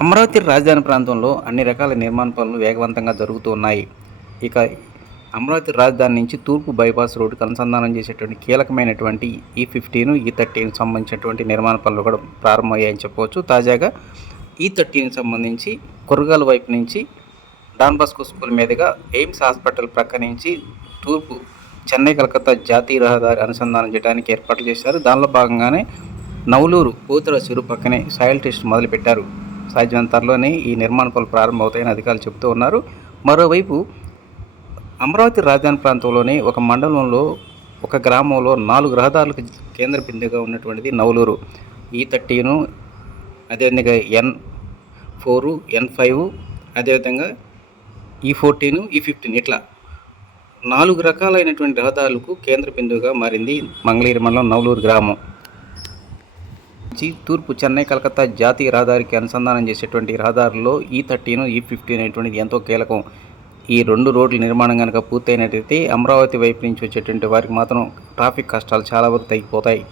అమరావతి రాజధాని ప్రాంతంలో అన్ని రకాల నిర్మాణ పనులు వేగవంతంగా జరుగుతూ ఉన్నాయి. ఇక అమరావతి రాజధాని నుంచి తూర్పు బైపాస్ రోడ్డుకు అనుసంధానం చేసేటువంటి కీలకమైనటువంటి ఈ ఫిఫ్టీన్ ఈ థర్టీన్ సంబంధించినటువంటి నిర్మాణ పనులు కూడా ప్రారంభమయ్యాయని చెప్పవచ్చు. తాజాగా e ఈ థర్టీన్ సంబంధించి కురగాల వైపు నుంచి డాన్ బాస్కో స్కూల్ మీదుగా ఎయిమ్స్ హాస్పిటల్ ప్రక్క నుంచి తూర్పు చెన్నై కలకత్తా జాతీయ రహదారి అనుసంధానం చేయడానికి ఏర్పాట్లు చేశారు. దానిలో భాగంగానే నవలూరు పోతుల చెరువు పక్కనే సాయిల్ టెస్ట్ మొదలుపెట్టారు. సాధ్యమైన త్వరలోనే ఈ నిర్మాణ పనులు ప్రారంభమవుతాయని అధికారులు చెబుతూ ఉన్నారు. మరోవైపు అమరావతి రాజధాని ప్రాంతంలోనే ఒక మండలంలో ఒక గ్రామంలో నాలుగు రహదారులకు కేంద్ర బిందుగా ఉన్నటువంటిది నవలూరు. ఈ థర్టీను అదేవిధంగా ఎన్ ఫోరు ఎన్ ఫైవ్ అదేవిధంగా ఈ ఫోర్టీన్ ఈ ఫిఫ్టీన్ ఇట్లా నాలుగు రకాలైనటువంటి రహదారులకు కేంద్ర బిందువుగా మారింది మంగళగిరి మండలం నవలూరు గ్రామం. నుంచి తూర్పు చెన్నై కలకత్తా జాతీయ రహదారికి అనుసంధానం చేసేటువంటి రహదారుల్లో ఈ థర్టీన్ ఈ ఫిఫ్టీన్ అనేటువంటిది ఎంతో కీలకం. ఈ రెండు రోడ్ల నిర్మాణం కనుక పూర్తయినట్టయితే అమరావతి వైపు నుంచి వచ్చేటువంటి వారికి మాత్రం ట్రాఫిక్ కష్టాలు చాలా వరకు తగ్గిపోతాయి.